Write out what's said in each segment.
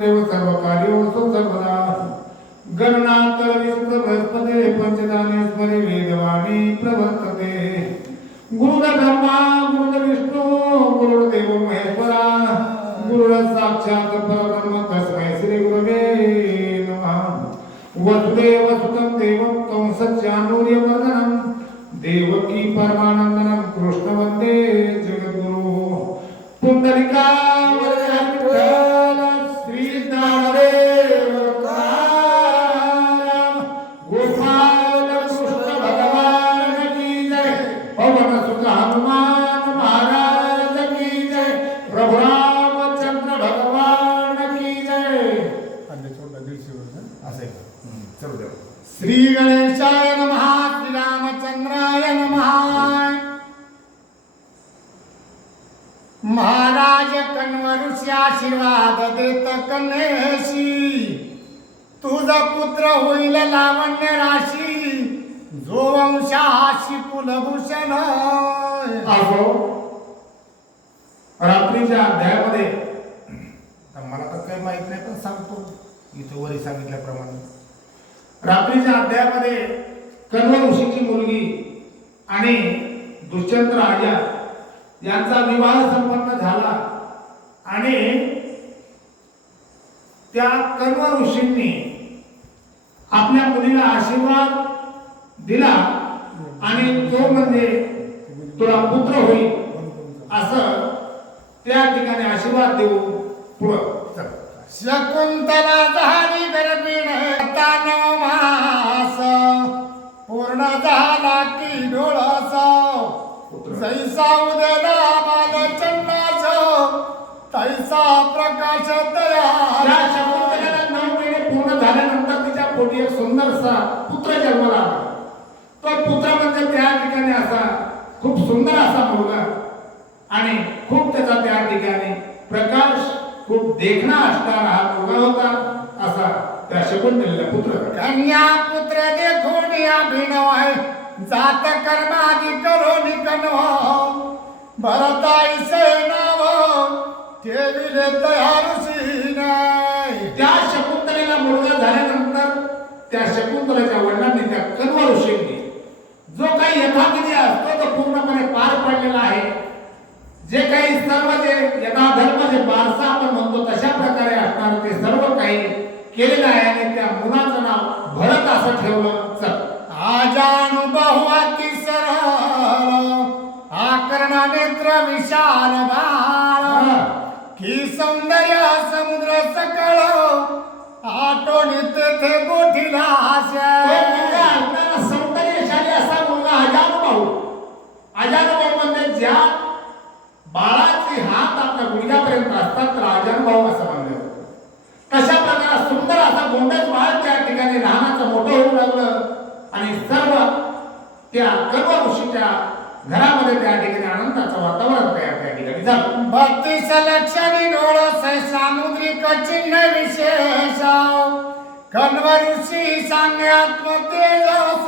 सर्व कार्यो सर्वदा गणनाथ विष्णु बृहस्पति पंचदाने स्मरे वेदवाणी प्रवर्तते गुरुर्ब्रह्मा गुरुर्विष्णु गुरुर्देव महेश्वरा गुरुर्साक्षात् परब्रह्म तस्मै श्री गुरवे नमः वसुदेव सुतं देवं तं सच्चानूर्यवर्धनं देवकी परमानंदनं कृष्ण वंदे जगद्गुरु पुंडलिका श्री गणेशाय नमः श्री रामचंद्राय नमः। महाराज कण्वऋषी आशीर्वाद देत कन्येशी तुझा पुत्र होईल लावण्य राशी जो वंशाशी कुलभूषण। रात्रीच्या अध्यायामध्ये मला तर काही माहित नाही पण सांगतो इथे वरी सांगितल्याप्रमाणे रात्रीच्या अध्यायामध्ये कण्व ऋषीची मुलगी आणि दुष्यंत राजा यांचा विवाह संपन्न झाला आणि त्या कण्व ऋषींनी आपल्या मुलीला आशीर्वाद दिला आणि तो म्हणजे तुला पुत्र होईल असं त्या ठिकाणी आशीर्वाद देऊन पुढं शकुंतला झाली गर्भीण तानो मास पूर्ण झाला की डोळस जैसा उद्याला बालचंद्राच तैसा प्रकाश तयार। शकुंतलेला 9 महिने पूर्ण झाल्यानंतर तिच्या पोटी एक सुंदरसा पुत्र जन्माला आला। तो पुत्र म्हणजे त्या ठिकाणी असा खूप सुंदर असा मुलगा आणि खूप त्याचा त्या ठिकाणी प्रकाश खूप देखणा असणारा हा मुलगा होता असा त्या शकुंतलेला पुत्र। कन्या पुत्र देखून अभिनव आहे जात कर्मादि करो निकनव भरताईसे नाव ठेविले तयारुशी नाही। त्या शकुंतलेला मुलगा झाल्यानंतर त्या शकुंतलेच्या वडिलांनी त्या कण्व ऋषींनी जो काही यथाविधी असतो तो पूर्णपणे पार पडलेला आहे। जे काही सर्व जे यथाधर्म जे वारसा आपण म्हणतो तशा प्रकारे असणार ते सर्व काही केलेलं आहे आणि त्या मुलाचं नाव भरत असं ठेवलं। चल आजानुभव अति सरळ आकर्ण नेत्र विशाल बाळ की सौंदर्य समुद्र सकळ आटोनी तेथे गोठीला सौंदर्यशाली असा मुलगा अजानुभव म्हणजे ज्या बाळाचे हात आपल्या गुडघ्यापर्यंत असतात तर अजानुभव असं म्हणलं जातं। तशा प्रकारे सुंदर असा गोंडस बाळ त्या ठिकाणी लहानाचं मोठं होऊ लागलं आणि सर्व त्या कण्व ऋषीच्या घरामध्ये त्या ठिकाणी आनंदाचं वातावरण त्या ठिकाणी झालं। 32 लक्षणी डोळस सामुद्रिक चिन्ह विशेष कण्व ऋषी सांगे आत्मतेजस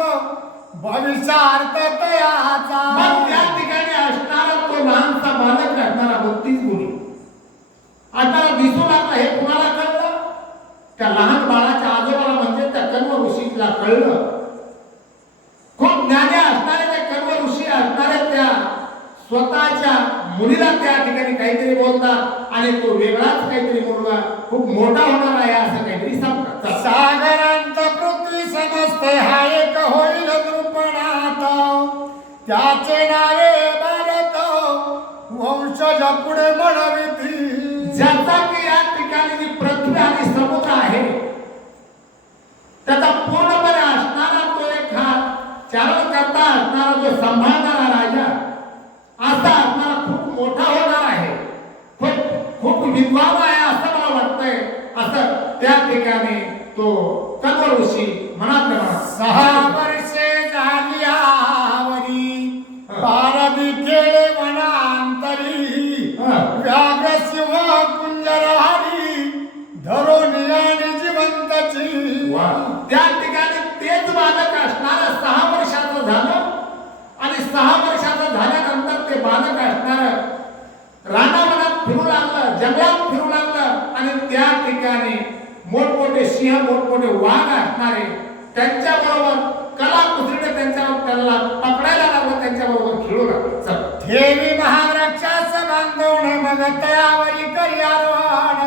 भविष्यार्थ तयाचा। त्या ठिकाणी असणारा तो लहानसा बालक असणारा 32 गुणी आता दिसू लागला। हे कुणाला कळलं? त्या लहान बाळाच्या आजोबाला म्हणजे त्या कण्व ऋषीला कळलं। खूप ज्ञानी असणारे त्या कण्व ऋषी असणारे त्या स्वतःच्या मुलीला त्या ठिकाणी काहीतरी बोलतात आणि तो वेगळाच काहीतरी मुलगा खूप मोठा होणार आहे असं काहीतरी सांगतात। सागरांत पृथ्वी समजते हा एक होईल द्रुपणात त्याचे नावे भारत वंशज पुढे म्हणविती। ज्याचा की या ठिकाणी जी पृथ्वी आणि समुद्र आहे त्याचा पूर्णपणे असणारा तो एक हा चारण करता असणारा जो सांभाळणारा राजा असा असणारा खूप मोठा होणार आहे। खूप विद्वान आहे असं मला वाटतंय असं त्या ठिकाणी तो कण्व ऋषी म्हणाले। 6 वर्षे झाली आवरी पारदी खेळे वनांतरी व्याघ्र सिंह कुंजर हरी धरोनी आणि जिवंतची। त्या ठिकाणी तेच बालक असणार 6 वर्षाचं झालं आणि 6 वर्षाचं झाल्यानंतर ते बालक असणार रानावनात फिरू लागलं जंगलात फिरू लागलं आणि त्या ठिकाणी मोठमोठे सिंह मोठमोठे वाघ असणारे त्यांच्या बरोबर कला कुसरीने त्यांना पकडायला लागलं, त्यांच्या बरोबर खेळू लागलं. चल ठेवी महावृक्षास बांधवणे मग तयावरी करी आरोहण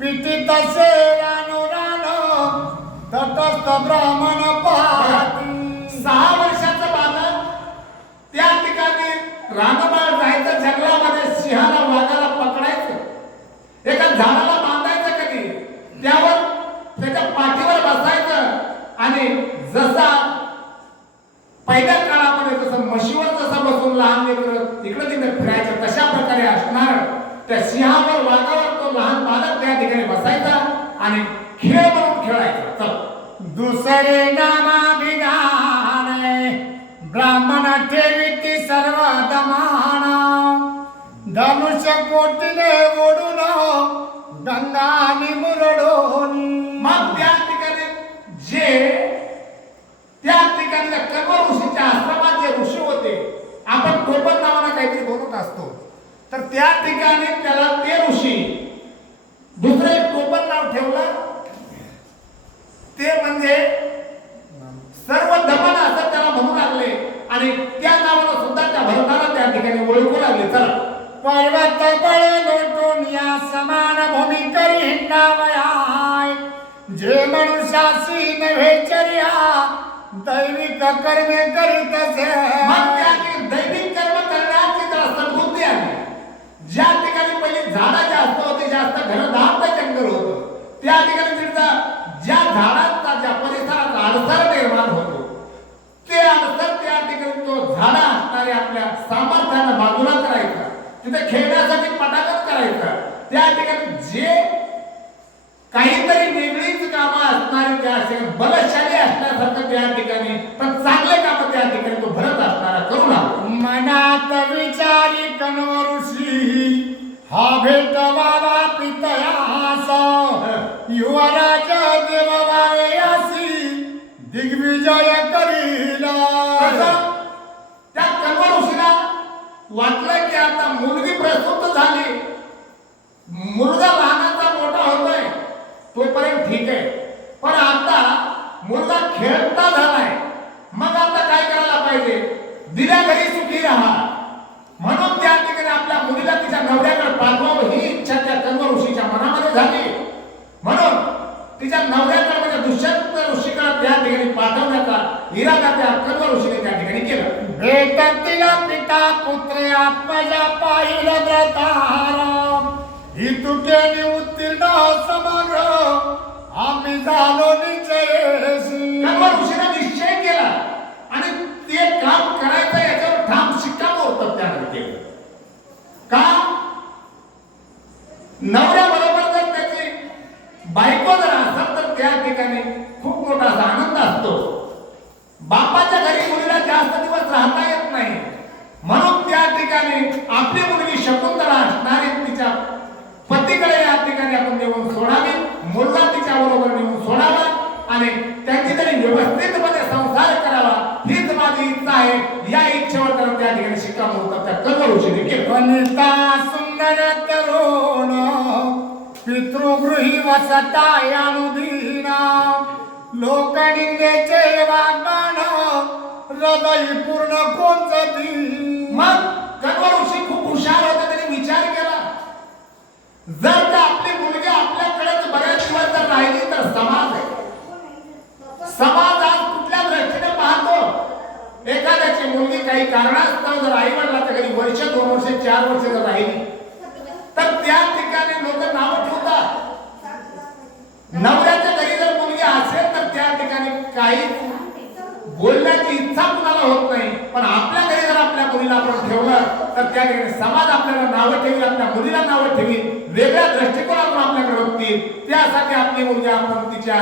पिटी तसे रानो रानो तटस्थ ब्राह्मण पाहती. 6 वर्षाचं बालक त्या ठिकाणी रानबाळ जायचं, जंगलामध्ये सिंहाला वाघाला पकडायचं, एका झाडाला बांधायचं, कधी त्यावर त्याच्या पाठीवर बसायचं आणि जसा पहिल्या काळामध्ये जसं म्हशीवर जसं बसून लहान लेकरं इकडे तिकडे फिरायचं तशा प्रकारे असणार त्या सिंहावर वाघावर तो लहान बालक त्या ठिकाणी बसायचा आणि खेळ म्हणून खेळायचा. चल दुसरे नामाभिधान ब्राह्मण ठेवीती सर्व दमान धनुष्य कोटीने ओढून गंगा मुरडून. मग त्या ठिकाणी त्या ठिकाणी कण्व ऋषीच्या आश्रमात जे ऋषी होते, आपण टोपण नावाने काहीतरी बोलत असतो, तर त्या ठिकाणी त्याला ते ऋषी दुसरे टोपण नाव ठेवलं, ते म्हणजे सर्व दमन असं त्याला म्हणू लागले आणि त्या नावानं सुद्धा त्या भरताला त्या ठिकाणी ओळखू लागले. चला पर्वत बळे लोटून या समान भूमी करी हिंडावयाय जे मनुष्यासी नव्हे चर्या दैविक कर्मे करीत असे. मग त्या ठिकाणी दैविक कर्म करण्याची त्याला सद्बुद्धी आली. ज्या ठिकाणी पहिले झाडं जास्त होते, जास्त घनदाट जंगल होतं, त्या ठिकाणी तिथं ज्या झाडांचा ज्या परिसराचा अडसर निर्माण होतो, ते अडसर त्या ठिकाणी तो झाडा असणारे आपल्या सामर्थ्यानं बाजूला करायचा, तिथे खेळण्यासाठी पटाकच करायचा. त्या ठिकाणी जे काहीतरी वेगळीच कामं असणारी त्या बलशाली असण्यासारखं त्या ठिकाणी पण चांगले काम त्या ठिकाणी तो भरत असणारा करू लागला. मनात विचारी कण्व ऋषी हा भेटवावा पितयास युवराज देववायासी दिग्विजय करीला. त्या कण्व ऋषीला वाटलं की आता मुलगी प्रसूत झाली, मुलगा लहानाचा मोठा होतोय तोपर्यंत ठीक आहे, पण आता मुलगा खेळता झालाय, मग आता काय करायला पाहिजे, दिल्या घरी सुखी राहा म्हणून त्या ठिकाणी आपल्या मुलीला तिच्या नवऱ्याकडे पाठवावं ही इच्छा त्या कण्व ऋषीच्या मनामध्ये झाली. म्हणून तिच्या नवऱ्याकडे म्हणजे दुष्यंत ऋषीकडे त्या ठिकाणी पाठवण्याचा इरादा त्या कण्व ऋषीने त्या ठिकाणी केला. भेटतील पिता पुत्र आत्मजा पाहिलं व्रतार ही तुकेनी उत्तीर्ण समग्र आम्ही झालो निश्चयेशी. कण्व ऋषीने निश्चय केला आणि ते काम करायचं याच्यावर ठाम शिक्कामोर्तब त्याने केलं. का नवऱ्याबरोबर जर त्याची बायको जर असेल तर त्या ठिकाणी खूप मोठा असा आनंद असतो. बापाच्या घरी मुलीला जास्त दिवस राहता येत नाही, म्हणून त्या ठिकाणी आपली मुलगी शकुंतला असणारी तिच्या पतीकडे या ठिकाणी आपण नेऊन सोडावी, मुलगा तिच्या बरोबर नेऊन सोडावा आणि त्यांची तरी व्यवस्थितपणे संसार करावा हीच माझी इच्छा आहे. या इच्छेवर तर त्या ठिकाणी शिक्कामोर्तब त्या कण्व ऋषीने केलं. वनिता सुंदर तरुण पितृगृही वसता अनुदीना लोकनिंदेचे वाग्दान हृदय पूर्ण कोणचं दी. मग कण्व ऋषी खूप हुशार होते, त्यांनी विचार केला जर का आपली मुलगी आपल्याकडेच बऱ्याच दिवस जर राहिली तर समाज आहे, समाज आज कुठल्या दृष्टीने पाहतो. एखाद्याची मुलगी काही कारणास्तव जर आई वडिलांच्या घरी वर्ष 2 वर्ष 4 वर्ष जर राहिली तर त्या ठिकाणी लोक नाव ठेवतात. नवऱ्याच्या घरी जर मुलगी असेल तर त्या ठिकाणी काही बोलण्याची इच्छा कुणाला होत नाही, पण आपल्या घरी जर आपल्या मुलीला आपण ठेवलं तर त्या ठिकाणी समाज आपल्याला नावं ठेवी, आपल्या मुलीला नावं ठेवी, वेगळ्या दृष्टिकोनातून आपल्याकडे बघतील. त्यासाठी आपली मुलगी आपण तिच्या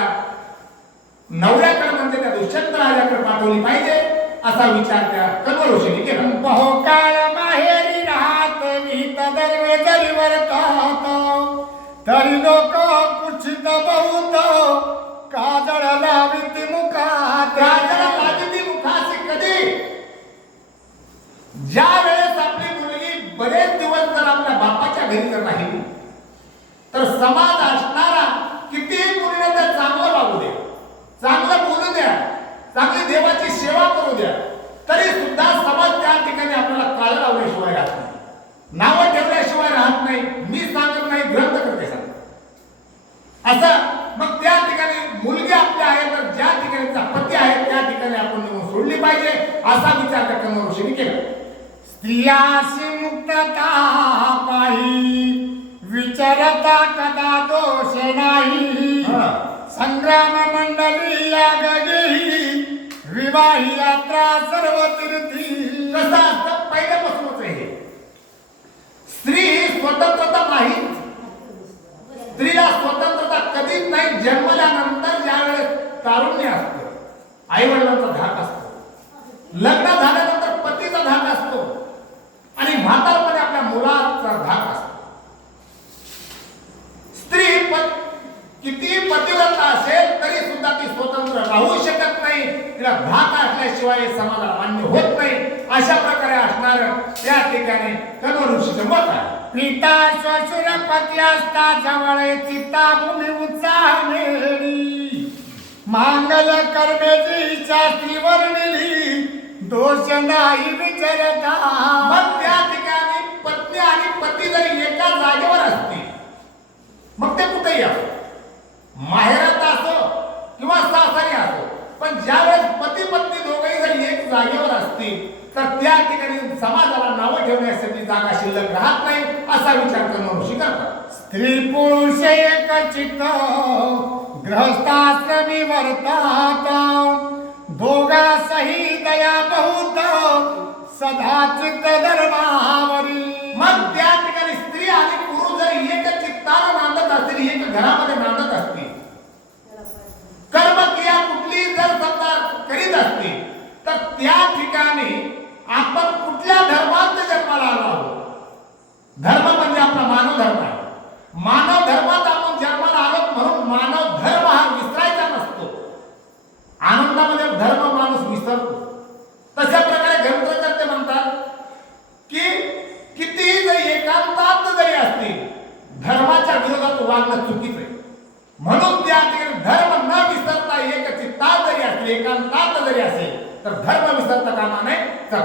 नवऱ्याकडे म्हणजे त्या दुष्यंत राजाकडे पाठवली पाहिजे असा विचार त्या कण्व ऋषीने केला. बहुकाळ माहेरी राहत वीत दरवे जरी वर्तात तरी लोक कुचित बहुत काजळ लाविती मुखात. काजळ लाविती मुखाशी कधी ज्या वेळेस आपली मुलगी बरेच दिवस जर आपल्या बापाच्या घरी जर राहिली तर समाज असा विचार त्या कण्व ऋषीने केला. स्त्रियाशी मुक्तता पाही विचारता कदा दोष नाही. हा. संग्राम मंडली यागेही विवाही यात्रा सर्व तीर्थी. कसं असतं पहिल्यापासूनच आहे हे. स्त्री ही स्वतंत्रता नाही. स्त्रीला स्वतंत्रता कधीच नाही. जन्मल्यानंतर ज्यावेळेस तारुण्य असतं, आई वडिलांचा धाक असतो, लग्न झाल्यानंतर पतीचा धाक असतो आणि म्हातारपणे आपल्या मुलाचा धाक असतो. स्त्री किती पतिव्रता असेल तरी सुद्धा ती स्वतंत्र राहू शकत नाही. तिला धाक असल्याशिवाय समाजाला मान्य होत नाही. अशा प्रकारे असणार त्या ठिकाणी कण्व ऋषीचं मत आहे. पिता श्वशुर पती असता जवळ चित्ता भूमी उत्साह मेळी. मांगल कर्मेची शास्त्री वर्णिली दोष नाही विचारता. मग त्या ठिकाणी पत्नी आणि पती जरी एका जागेवर असतील, मग ते कुठेही असो, माहेरात असो किंवा सासरी असो, पण ज्यावेळेस पती पत्नी दोघेही जरी एक जागेवर असतील तर त्या ठिकाणी समाजाला नावं ठेवण्यासाठी जागा शिल्लक राहत नाही असा विचार कण्व ऋषी करतात. स्त्री पुरुष एक चित्त गृहस्थाश्रमी वर्तात. दोघा सही दया बहुत सदा चित्त धर्मावरी. मग त्या ठिकाणी स्त्री आणि पुरुष जर एक चित्तानं नांदत असतील, एक घरामध्ये नांदत असतील, कर्म क्रिया कुठली जर समजा करीत असतील, तर त्या ठिकाणी आपण कुठल्या धर्मात जन्माला आलो आहोत. धर्म म्हणजे आपला मानव धर्म आहे. मानव धर्मात आपण जन्माला आलो म्हणून मानव धर्म हा विसरायचा नसतो. आनंदामध्ये धर्म माणूस विसरतो. तशा प्रकारे ग्रंथकर्ते म्हणतात की कितीही जरी एकांतात जरी असतील, धर्माच्या विरोधात वागणं चुकीचं आहे. म्हणून त्या ठिकाणी धर्म न विसरता एक चित्तात जरी असले, एकांतात जरी असेल तर धर्म विसरता कामा नये. तर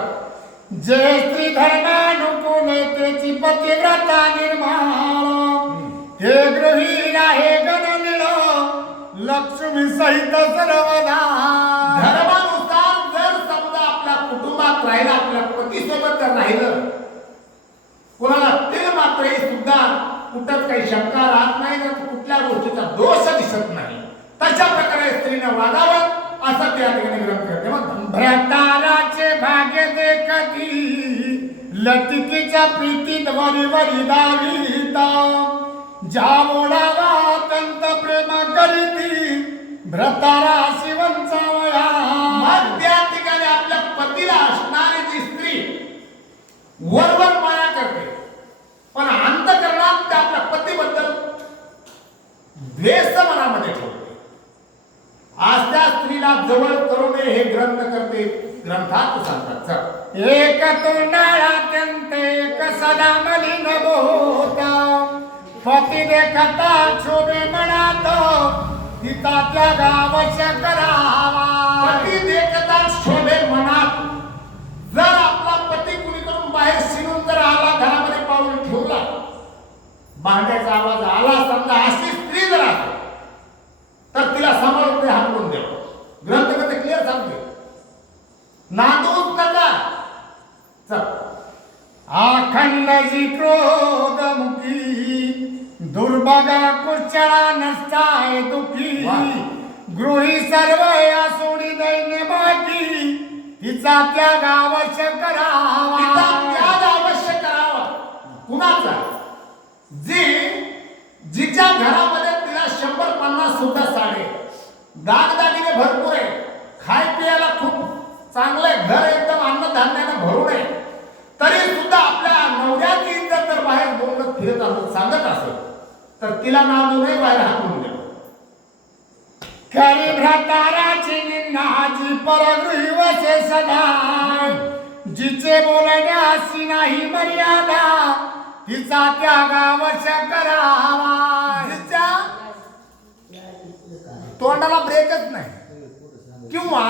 जे स्त्री धर्मानुकूल त्याची पतिव्रता निर्माण. हे गृहीण आहे गणनील लक्ष्मी सहित सर्वदा. धर्मानुसार जर समजा आपल्या कुटुंबात राहिलं, आपल्या पतीसोबत जर राहिलं, कोणाला तिल मात्रही सुद्धा कुठंच काही शंका राहत नाही, तर कुठल्या गोष्टीचा दोष दिसत नाही. तशा प्रकारे स्त्रीने वागावं असं त्या ठिकाणी ग्रंथकर्ते म्हणतात. भ्रताराचे भाग्य देखती लटिकीच्या प्रीतीत वरी वरी दाविता. ज्या ओढावा अत्यंत प्रेम करीती भ्रतारा शिवंचावया. मग त्या ठिकाणी आपल्या पतीला असणारी जी स्त्री वरवर माया करते, पण अंतःकरणात त्या आपल्या पतीबद्दल द्वेष मनामध्ये ठेवते. आज त्या स्त्रीला जवळ करू नये हे ग्रंथकर्ते ग्रंथात सांगतात. एक तोंडाळात्यंत एक सदा मलिन बोता. पती देखता शोभे मनात तिचा त्याग आवश्यक करावा. पती देखता शोभे मनात. जर आपला पती कुणीकडून बाहेर शिरून जर आला, घरामध्ये पाऊल ठेवला, भांड्याचा आवाज आला समजा, अशी स्त्री जर असेल तर तिला सांभाळून हाकलून द्यावं. ग्रंथकर्ते क्लिअर सांगते, नांदूच नका. चल. अखंड जी क्रोध मुखी दुर्भगा कुचळा नसताय दुखी. गृही सर्व या सोडी दैन्य बाकी तिचा त्याग अवश्य करावा. तिचा त्याग अवश्य करावा. कुणाचा? जिच्या घरामध्ये तिला 100-50 सुद्धा साडे, दागदागिने भरपूर आहे, खाय पियाला खूप चांगलं आहे, घर एकदम अन्नधान्याने भरून आहे, तरी सुद्धा आपल्या नवऱ्याची इज्जत जर बाहेर बोलत फिरत असत, सांगत असेल, तर तिला नाव नये बाहेर हाकून द्या. खरी भ्राताराची निंदाची परगृही वसे सदा. जिचे बोलण्यासी नाही मर्यादा तिचा त्याग अवश्य करावा. जिच्या तोंडाला ब्रेकच नाही किंवा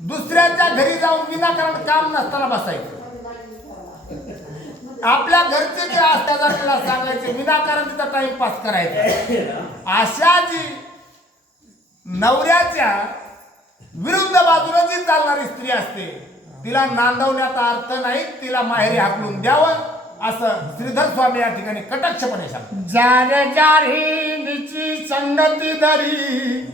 दुसऱ्याच्या घरी जाऊन विनाकारण काम नसताना बसायचं. आपल्या घरचे जे असतात त्याला सांगायचे, विनाकारण तिचा टाइमपास करायचा. अशा जी नवऱ्याच्या विरुद्ध बाजूला जी चालणारी स्त्री असते तिला नांदवण्याचा अर्थ नाही, तिला माहेरी हाकलून द्यावं असं श्रीधर स्वामी या ठिकाणी कटाक्षपणे सांगतात. जार जारीची संगती धरी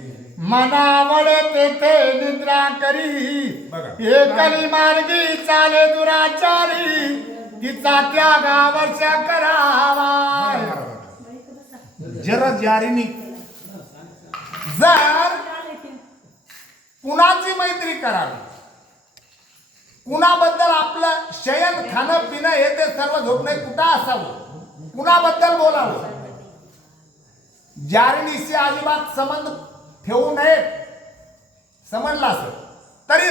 मनावड तेथे निद्रा करी बघा. एकली मार्गी चाले दुराचारी तिचा त्याग आवश्यक करावा. जर जारीनी जर कुणाची मैत्री करावी, कुणाबद्दल आपलं शयन खाणं पिणं हे ते सर्व झोपणे कुठं असावं, कुणाबद्दल बोलावं, जारणीशी अजिबात संबंध ठेवू नये. समजला असेल तरी